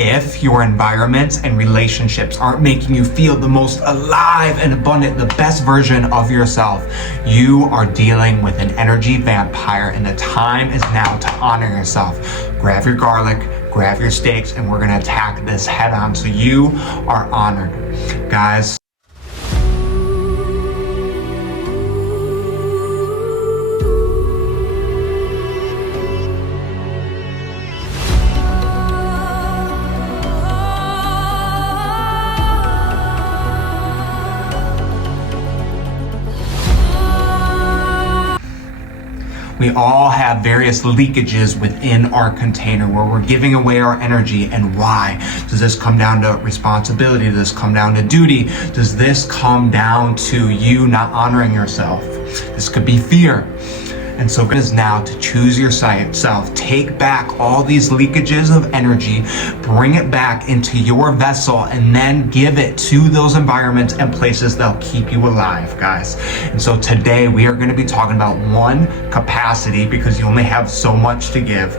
If your environments and relationships aren't making you feel the most alive and abundant, the best version of yourself, you are dealing with an energy vampire, and the time is now to honor yourself. Grab your garlic, grab your steaks, and we're gonna attack this head on so you are honored. Guys, we all have various leakages within our container where we're giving away our energy. And why? Does this come down to responsibility? Does this come down to duty? Does this come down to you not honoring yourself? This could be fear. And so it is now to choose yourself. Take back all these leakages of energy, bring it back into your vessel, and then give it to those environments and places that'll keep you alive, guys. And so today we are going to be talking about 1, capacity, because you only have so much to give.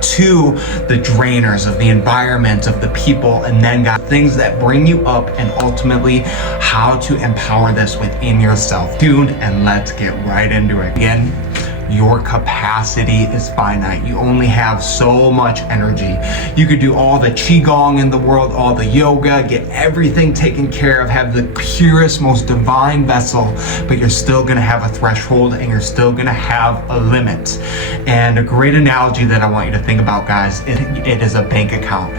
2, the drainers of the environment, of the people, and then got things that bring you up, and ultimately how to empower this within yourself. Tuned, and let's get right into it. Again, your capacity is finite. You only have so much energy. You could do all the qigong in the world, all the yoga, get everything taken care of, have the purest, most divine vessel, but you're still gonna have a threshold, and you're still gonna have a limit. And a great analogy that I want you to think about, guys, it is a bank account.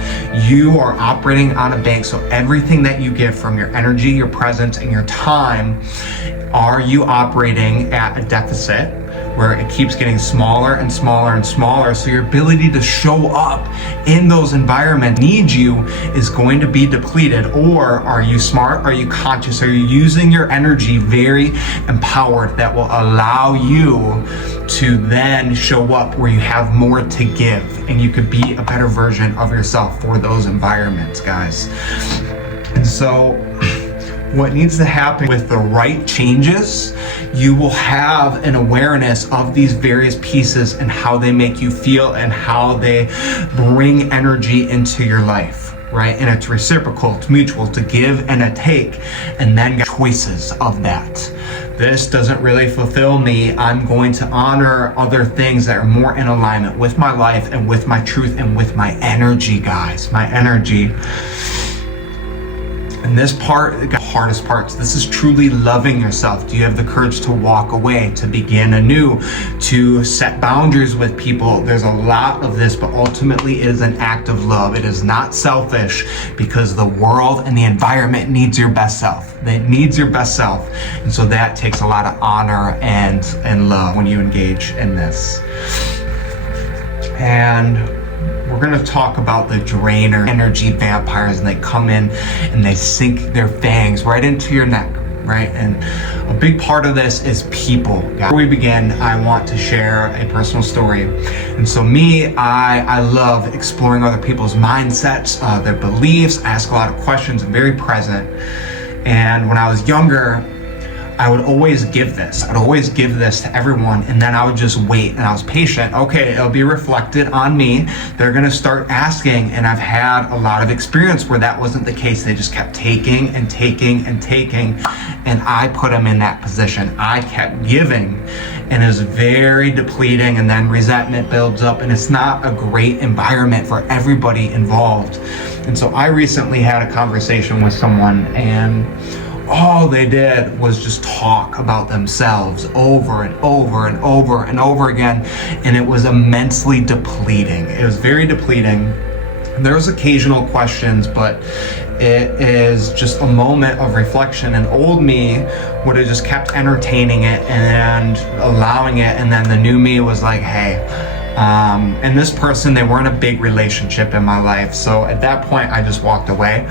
You are operating on a bank, so everything that you give from your energy, your presence, and your time, are you operating at a deficit where it keeps getting smaller and smaller and smaller? So your ability to show up in those environments need you is going to be depleted. Or are you smart? Are you conscious? Are you using your energy very empowered that will allow you to then show up where you have more to give, and you could be a better version of yourself for those environments, guys? And so what needs to happen with the right changes, you will have an awareness of these various pieces and how they make you feel and how they bring energy into your life, right? And it's reciprocal, it's mutual, to give and a take, and then get choices of that. This doesn't really fulfill me. I'm going to honor other things that are more in alignment with my life and with my truth and with my energy, guys, my energy. And this part, the hardest parts, this is truly loving yourself. Do you have the courage to walk away, to begin anew, to set boundaries with people? There's a lot of this, but ultimately it is an act of love. It is not selfish, because the world and the environment needs your best self. It needs your best self. And so that takes a lot of honor and love when you engage in this. And we're going to talk about the drainer energy vampires, and they come in and they sink their fangs right into your neck, right? And a big part of this is people. Before we begin, I want to share a personal story. And so I love exploring other people's mindsets, their beliefs. I ask a lot of questions. I'm very present. And when I was younger, I would always give this. I'd always give this to everyone, and then I would just wait, and I was patient. Okay, it'll be reflected on me. They're gonna start asking, and I've had a lot of experience where that wasn't the case. They just kept taking and taking and taking, and I put them in that position. I kept giving, and it was very depleting, and then resentment builds up, and it's not a great environment for everybody involved. And so I recently had a conversation with someone, and all they did was just talk about themselves over and over and over and over again, and it was immensely depleting. It was very depleting. There was occasional questions, but it is just a moment of reflection, and old me would have just kept entertaining it and allowing it, and then the new me was like, hey, and this person, they weren't a big relationship in my life, so at that point I just walked away.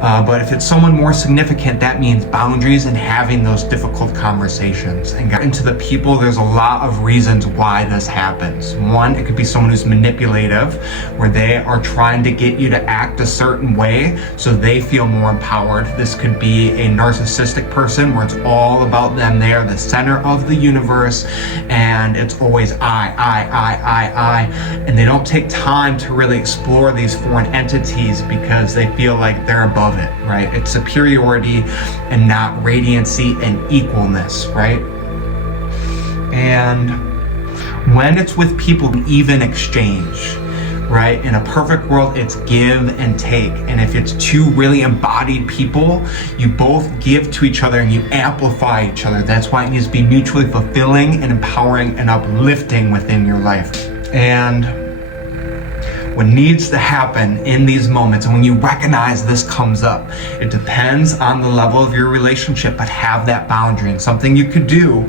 But if it's someone more significant, that means boundaries and having those difficult conversations. And get into the people, there's a lot of reasons why this happens. One, it could be someone who's manipulative, where they are trying to get you to act a certain way so they feel more empowered. This could be a narcissistic person where it's all about them. They are the center of the universe, and it's always I, I, and they don't take time to really explore these foreign entities because they feel like they're above it, right? It's superiority and not radiancy and equalness, right? And when it's with people, even exchange, right? In a perfect world, it's give and take. And if it's two really embodied people, you both give to each other and you amplify each other. That's why it needs to be mutually fulfilling and empowering and uplifting within your life. And what needs to happen in these moments, and when you recognize this comes up, it depends on the level of your relationship, but have that boundary. And something you could do,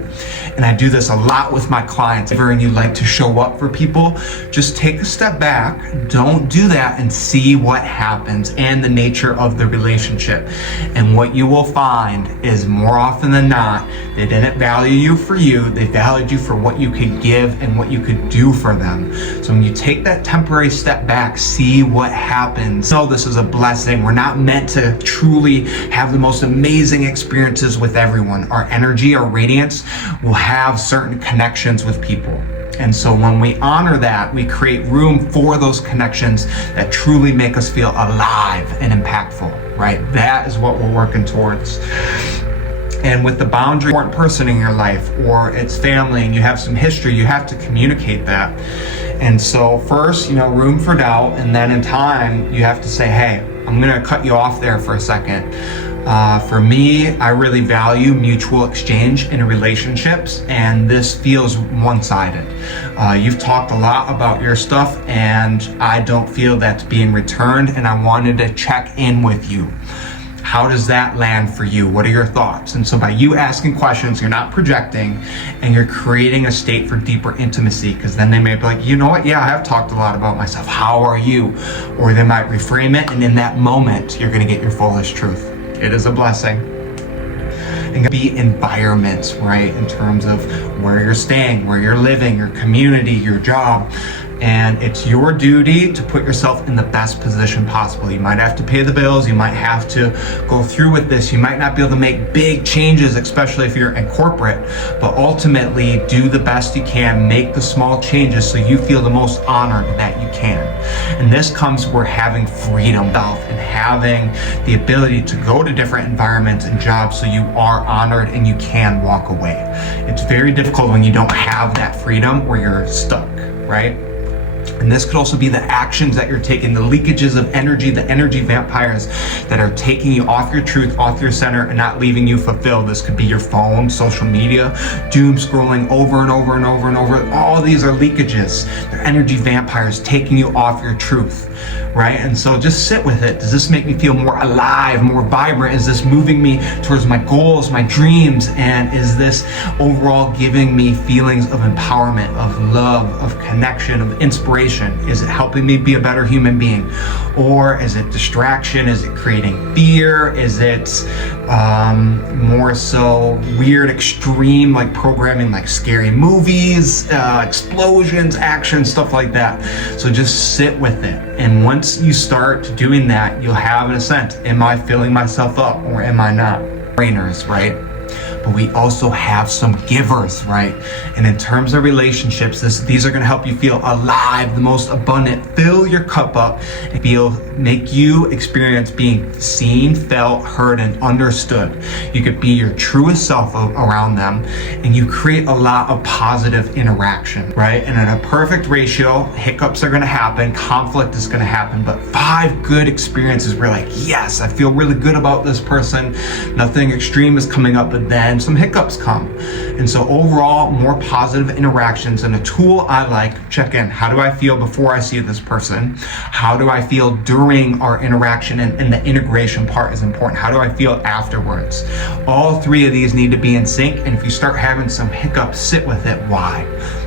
and I do this a lot with my clients, and you like to show up for people, just take a step back, don't do that, and see what happens and the nature of the relationship. And what you will find is more often than not, they didn't value you for you, they valued you for what you could give and what you could do for them. So when you take that temporary step back, see what happens. Know this is a blessing. We're not meant to truly have the most amazing experiences with everyone. Our energy, our radiance will have certain connections with people. And so when we honor that, we create room for those connections that truly make us feel alive and impactful, right? That is what we're working towards. And with the boundary, important person in your life, or it's family and you have some history, you have to communicate that. And so first, room for doubt, and then in time, you have to say, hey, I'm gonna cut you off there for a second. For me, I really value mutual exchange in relationships, and this feels one-sided. You've talked a lot about your stuff, and I don't feel that's being returned, and I wanted to check in with you. How does that land for you? What are your thoughts? And so by you asking questions, you're not projecting, and you're creating a state for deeper intimacy, because then they may be like, you know what? Yeah, I have talked a lot about myself. How are you? Or they might reframe it, and in that moment, you're going to get your fullest truth. It is a blessing. And be environments, right? In terms of where you're staying, where you're living, your community, your job. And it's your duty to put yourself in the best position possible. You might have to pay the bills. You might have to go through with this. You might not be able to make big changes, especially if you're in corporate, but ultimately do the best you can, make the small changes so you feel the most honored that you can. And this comes where having freedom and having the ability to go to different environments and jobs so you are honored and you can walk away. It's very difficult when you don't have that freedom or you're stuck, right? And this could also be the actions that you're taking, the leakages of energy, the energy vampires that are taking you off your truth, off your center, and not leaving you fulfilled. This could be your phone, social media, doom scrolling over and over and over and over. All these are leakages. They're energy vampires taking you off your truth, right? And so just sit with it. Does this make me feel more alive, more vibrant? Is this moving me towards my goals, my dreams? And is this overall giving me feelings of empowerment, of love, of connection, of inspiration? Is it helping me be a better human being? Or is it distraction? Is it creating fear? Is it more so weird, extreme, like programming, like scary movies, explosions, action, stuff like that? So just sit with it. And once you start doing that, you'll have a sense, am I filling myself up or am I not? Trainers, right? But we also have some givers, right? And in terms of relationships, these are going to help you feel alive, the most abundant. Fill your cup up and make you experience being seen, felt, heard, and understood. You could be your truest self around them, and you create a lot of positive interaction, right? And in a perfect ratio, hiccups are going to happen, conflict is going to happen, but 5 good experiences where like, yes, I feel really good about this person. Nothing extreme is coming up, but then some hiccups come. And so overall, more positive interactions. And a tool I like, check in. How do I feel before I see this person? How do I feel during our interaction? And the integration part is important. How do I feel afterwards? All 3 of these need to be in sync. And if you start having some hiccups, sit with it. Why?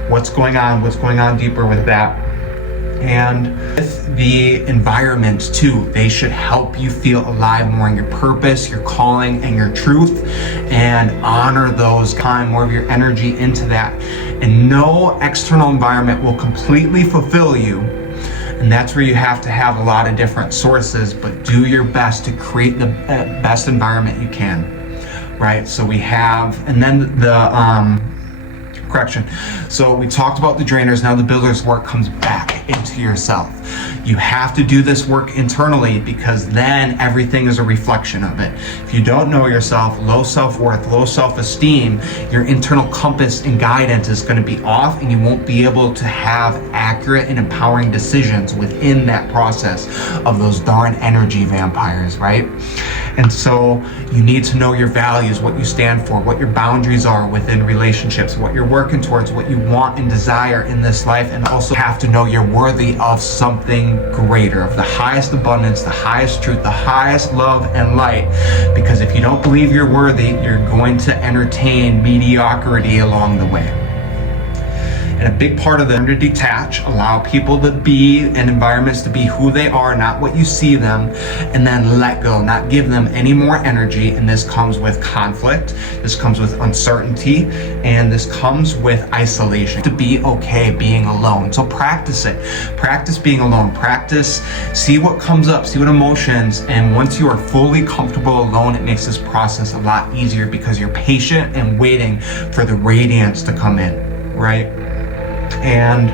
What's going on? What's going on deeper with that? And with the environments too, they should help you feel alive more in your purpose, your calling, and your truth, and honor those, kind more of your energy into that. And no external environment will completely fulfill you. And that's where you have to have a lot of different sources, but do your best to create the best environment you can, right? So we have, and then the correction. So we talked about the drainers. Now the builder's work comes back into yourself. You have to do this work internally, because then everything is a reflection of it. If you don't know yourself, low self-worth, low self-esteem, your internal compass and guidance is going to be off, and you won't be able to have accurate and empowering decisions within that process of those darn energy vampires, right? And so you need to know your values, what you stand for, what your boundaries are within relationships, what you're working towards, what you want and desire in this life, and also have to know you're worthy of something greater, of the highest abundance, the highest truth, the highest love and light. Because if you don't believe you're worthy, you're going to entertain mediocrity along the way. And a big part of them to detach, allow people to be and environments to be who they are, not what you see them, and then let go, not give them any more energy. And this comes with conflict, this comes with uncertainty, and this comes with isolation. To be okay being alone. So practice it. Practice being alone. Practice, see what comes up, see what emotions, and once you are fully comfortable alone, it makes this process a lot easier, because you're patient and waiting for the radiance to come in, right? And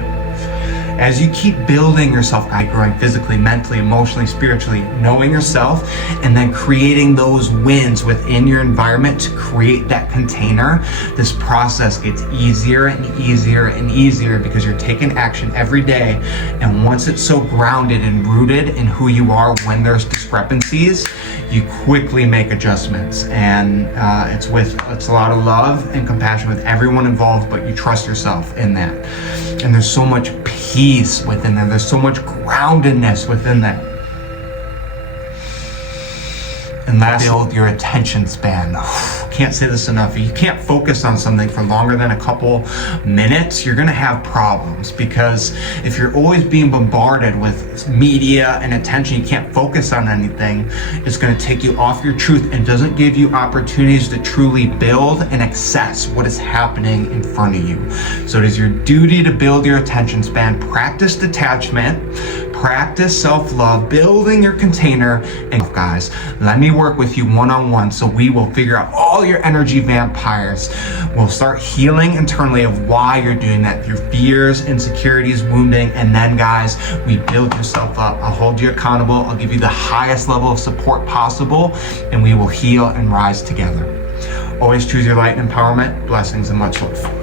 as you keep building yourself, growing physically, mentally, emotionally, spiritually, knowing yourself, and then creating those wins within your environment to create that container, this process gets easier and easier and easier, because you're taking action every day. And once it's so grounded and rooted in who you are, when there's discrepancies, you quickly make adjustments. And it's a lot of love and compassion with everyone involved, but you trust yourself in that. And there's so much peace within there. There's so much groundedness within that. And lastly, build your attention span. Can't say this enough. If you can't focus on something for longer than a couple minutes, you're gonna have problems, because if you're always being bombarded with media and attention, you can't focus on anything. It's gonna take you off your truth and doesn't give you opportunities to truly build and access what is happening in front of you. So it is your duty to build your attention span, practice detachment, practice self-love, building your container. And guys, let me work with you one-on-one, so we will figure out all your energy vampires. We'll start healing internally of why you're doing that, your fears, insecurities, wounding, and then guys, we build yourself up. I'll hold you accountable. I'll give you the highest level of support possible, and we will heal and rise together. Always choose your light and empowerment. Blessings and much love.